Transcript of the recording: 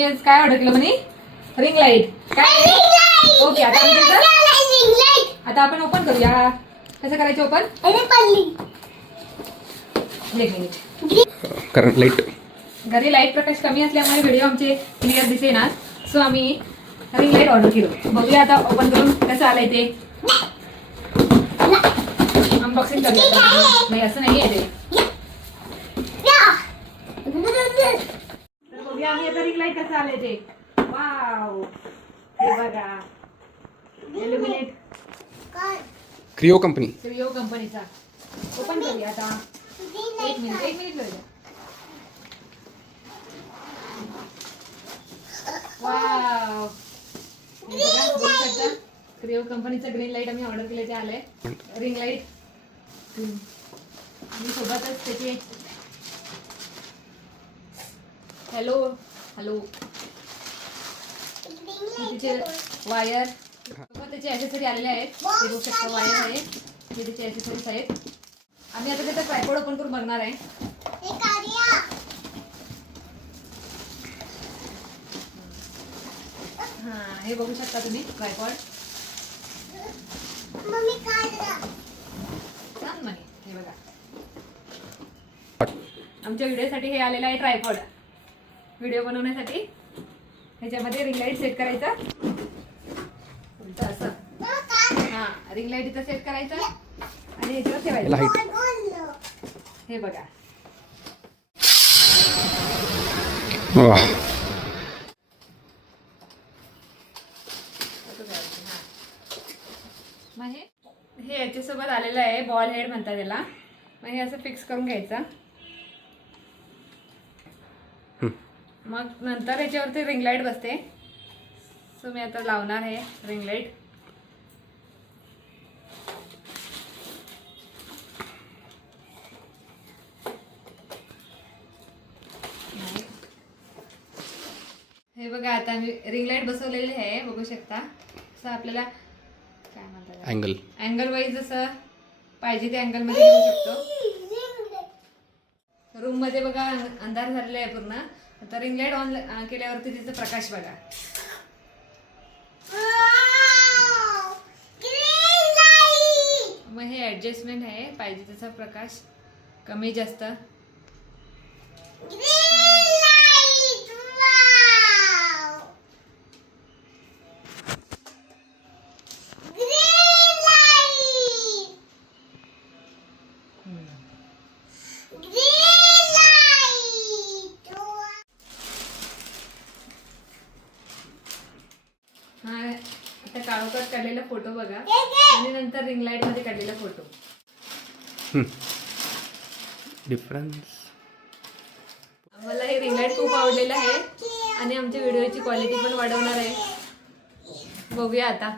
तुम्ही काय ऑर्डर केलं म्हणे? Ring light. काय? ओके, आता आपण ओपन करूया. कसं करायचं ओपन? एक मिनिट. Current light. घरी लाईट प्रकाश कमी असल्यामुळे व्हिडिओ आमचे क्लिअर दिसेना, सो आम्ही रिंग लाईट ऑर्डर केलो. बघूया आता ओपन करून कसं आलंय ते. अनबॉक्सिंग करूया. नाही असं नाही आहे ते. तर बघूया आम्ही आता रिंग लाईट कसं आलंय ते. वाव, हे बघा, इल्युमिनेट क्रिओ कंपनी. क्रिओ कंपनीचा. ओपन करूया आता. एक मिनिट करूया. वाव, क्रिओ कंपनीचा ग्रीन लाईट आम्ही ऑर्डर केले ते आलंय. रिंग लाईट आणि सोबतच त्याची हॅलो तिचे वायर सोबत त्याचे ॲक्सेसरी आलेले आहेत. ते बघू शकता, वायर आहे, हे त्याचे ॲक्सेसरीज आहेत. आम्ही आता त्याचा ट्रायपॉड ओपन करून बघणार आहे. हा, हे बघू शकता तुम्ही ट्रायपॉड. छान म्हणे. हे बघा, आमच्या व्हिडिओसाठी हे आलेलं आहे ट्रायपॉड. व्हिडिओ बनवण्यासाठी ह्याच्यामध्ये रिंग लाईट सेट करायचा. उलट असं, हा, रिंग लाईट इथं सेट करायचं आणि ह्याच्यावर ठेवायचं. हे बघा, मग हे याच्यासोबत आलेलं आहे. बॉल हेड म्हणतात त्याला. मग हे असं फिक्स करून घ्यायचं. मग नंतर याच्यावरती रिंग लाईट बसते. सो मी आता लावणार आहे रिंग लाईट. हे बघा, आता मी रिंग लाईट बसवलेली आहे. बघू शकता. असं आपल्याला काय म्हणतात, अँगल वाईज जसं पाहिजे त्या अँगल मध्ये घेऊ शकतो. रूम मध्ये बघा अंधार झालेला आहे पूर्ण. आता रिंग लाईट ऑन केल्यावरती तिचा प्रकाश बघा. मग हे ऍडजस्टमेंट आहे, पाहिजे त्याचा प्रकाश कमी जास्त. हा, आता काळोखात काढलेला फोटो बघा आणि नंतर रिंग लाईट मध्ये काढलेला फोटो. डिफरन्स. आम्हाला हे रिंग लाईट खूप आवडलेलं आहे आणि आमच्या व्हिडिओची क्वालिटी पण वाढवणार आहे. बघूया आता.